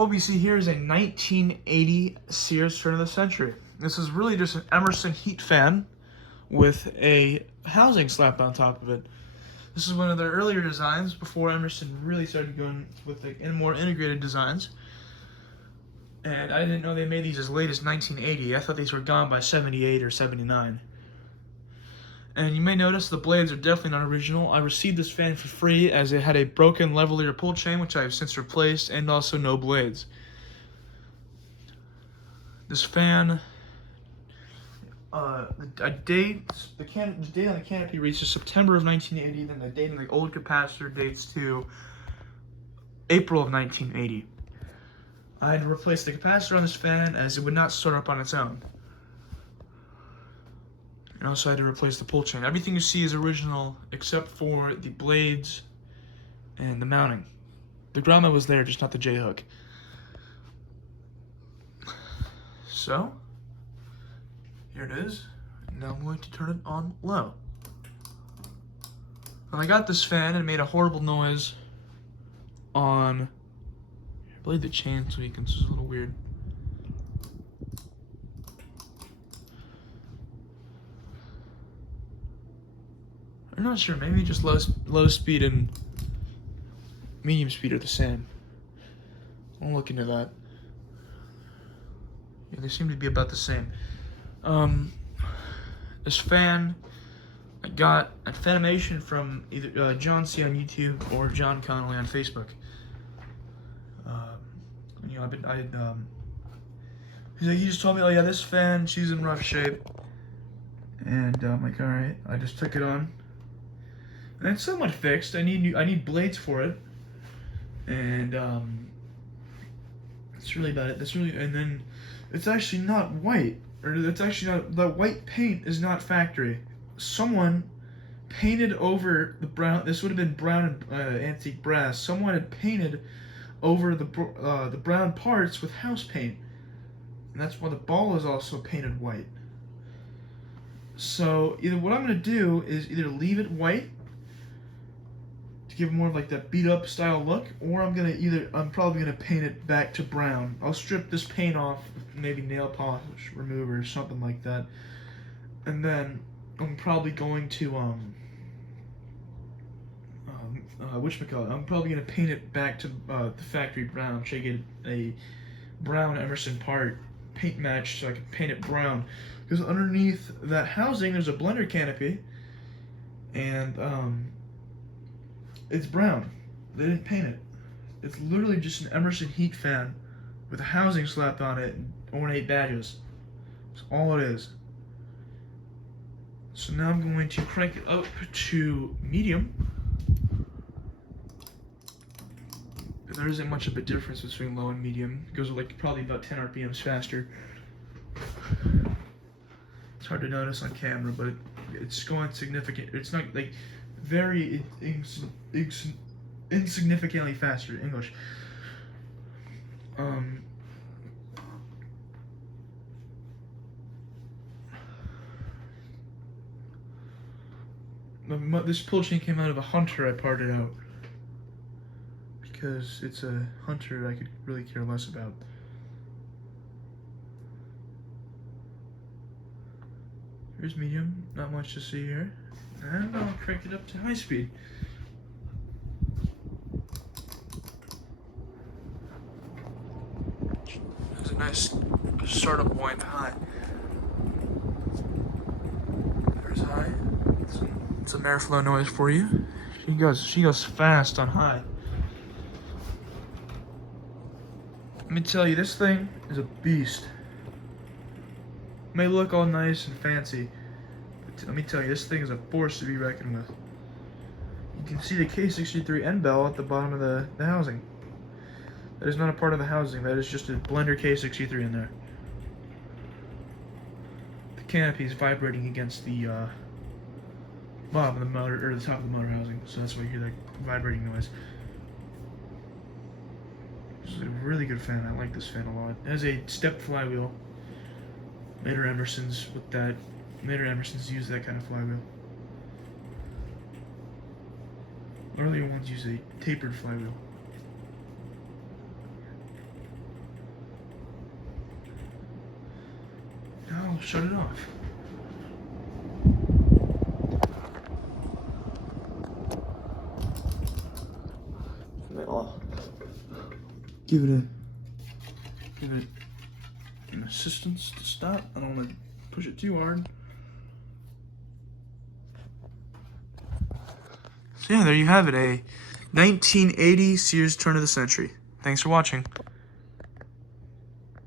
What we see here is a 1980 Sears turn of the century. This is really just an Emerson Heat Fan with a housing slapped on top of it. This is one of their earlier designs before Emerson really started going with more integrated designs. And I didn't know they made these as late as 1980. I thought these were gone by 78 or 79. And you may notice the blades are definitely not original. I received this fan for free as it had a broken lavalier pull chain, which I have since replaced, and also no blades. This fan, the date on the canopy reads September of 1980, then the date on the old capacitor dates to April of 1980. I had to replace the capacitor on this fan as it would not start up on its own. And also I had to replace the pull chain. Everything you see is original except for the blades and the mounting. The grommet was there, just not the J-hook. So, here it is. Now I'm going to turn it on low. When I got this fan, it made a horrible noise on, I believe, the chain tweakings is a little weird. I'm not sure, maybe just low speed and medium speed are the same. I'll look into that. Yeah, they seem to be about the same. This fan I got at Fanimation from either John C on YouTube or John Connolly on Facebook. You know, he just told me, oh yeah, this fan, she's in rough shape. And I'm like, alright, I just took it on. And it's somewhat fixed. I need blades for it. And that's really about it. And then it's actually not white. Or it's actually not, the white paint is not factory. Someone painted over the brown, this would have been brown and antique brass. Someone had painted over the brown parts with house paint. And that's why the ball is also painted white. So either what I'm going to do is either leave it white to give it more of like that beat up style look, or I'm probably gonna paint it back to brown. I'll strip this paint off with maybe nail polish remover or something like that, and then I'm probably going to I'm probably gonna paint it back to the factory brown. Should I get a brown Emerson part paint match so I can paint it brown? Because underneath that housing there's a blender canopy, and it's brown. They didn't paint it. It's literally just an Emerson Heat Fan with a housing slapped on it and ornate badges. That's all it is. So now I'm going to crank it up to medium. There isn't much of a difference between low and medium. It goes like probably about 10 RPMs faster. It's hard to notice on camera, but it's going significant. It's not like very insignificantly faster. English. This pull chain came out of a Hunter I parted out because it's a Hunter I could really care less about. Here's medium, not much to see here. And I'll crank it up to high speed. There's a nice startup point high. There's high. Some airflow noise for you. She goes fast on high. Let me tell you, this thing is a beast. It may look all nice and fancy, but let me tell you, this thing is a force to be reckoned with. You can see the K63 end bell at the bottom of the housing. That is not a part of the housing, that is just a blender K63 in there. The canopy is vibrating against the bottom of the motor, or the top of the motor housing, so that's why you hear that vibrating noise. This is a really good fan. I like this fan a lot. It has a stepped flywheel. Later Emersons use that kind of flywheel. Earlier ones use a tapered flywheel. shut it off. And then I'll give it an assistance to stop. I don't want to push it too hard. So yeah, there you have it, a 1980 Sears turn of the century. Thanks for watching.